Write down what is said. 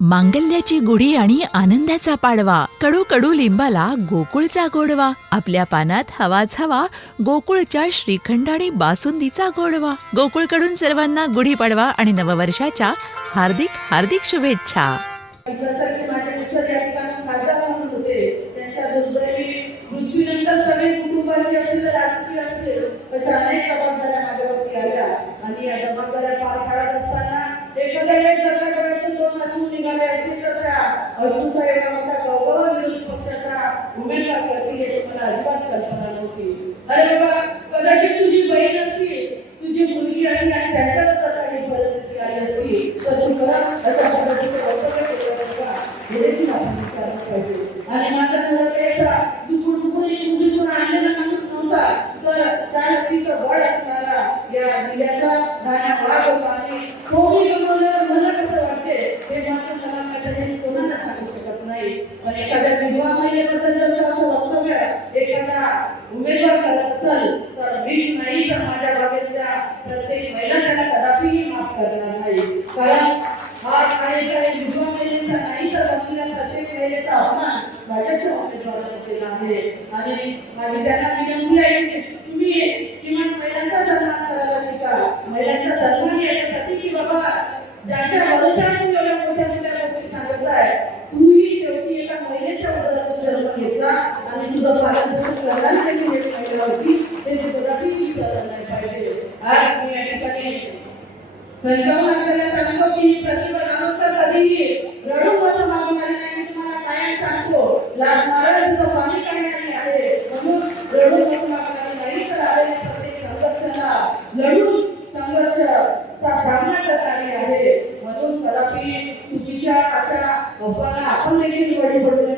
मांगल्याची गुढी आणि आनंदाचा पाडवा. कडू कडू लिंबाला गोकुळचा गोडवा. आपल्या पानात हवाच हवा गोकुळच्या श्रीखंड आणि बासुंदीचा गोडवा. गोकुळकडून सर्वांना गुढी पाडवा आणि नववर्षाच्या हार्दिक हार्दिक शुभेच्छा. या आणि त्या असूनचा एका गौरव विरोधी पक्षाचा उमेदवार करतील याची मला अजिबात कल्पना नव्हती अरे बाबा कदाचित तुझी बहीण असती तुझी मुलगी असती आणि त्यांच्यावर कसा ही परिस्थिती आली असती तर तू खरंच अशा पद्धतीचे वक्तव्य केलं असता का? हे देखील पाहिजे. आणि माझं नवरा त्याचा तू दुखून शुद्धीतून आणलेला माणूस नव्हता तर त्या व्यक्तीचं बळ असणारा या जिल्ह्याचा धान्या वाघ होता आणि तोही गमावलेलं मला कसं वाटते हे मात्र मला नाही पण एखाद्या विधवा महिलेबद्दल जर असं वक्तव्य एखादा उमेदवार करत असेल तर विष नाही तर माझ्या बाबतीतल्या प्रत्येक महिला त्याला कदापिही माफ करणार नाही. कारण हा काही काही विधवा महिलेचा नाही तर असलेल्या प्रत्येक महिलेचा अपमान माझ्याच्या उमेदवाराने केला आहे. आणि माझी त्यांना विनंती आहे तुम्ही किमान महिलांचा सन्मान करायला शिका. महिलांचा सन्मान याच्यासाठी की बाबा. ज्याच्या बरोबर तू एवढ्या मोठ्या मोठ्या गोष्टी सांगत आहे तूही शेवटी एका महिलेच्या उदरातून जन्म घेतला आणि तुझं पालन पोषण करणार देखील एक महिला होती हे तू कदापि विसरलं नाही पाहिजे आज मी या ठिकाणी संगम असलेल्या सांगतो की ही प्रतिभा नंतर कधीही रडू असं मागणार नाही तुम्हाला काय सांगतो? लाज मारत तुझं पाणी काढणारी आहे. म्हणून रडू असं मागणार नाही तर आलेल्या प्रत्येक संघर्षाला लढून संघर्षचा सामना करणारी आहे. म्हणून कदापि चुकीच्या अशा अफवाला आपण देखील बळी पडू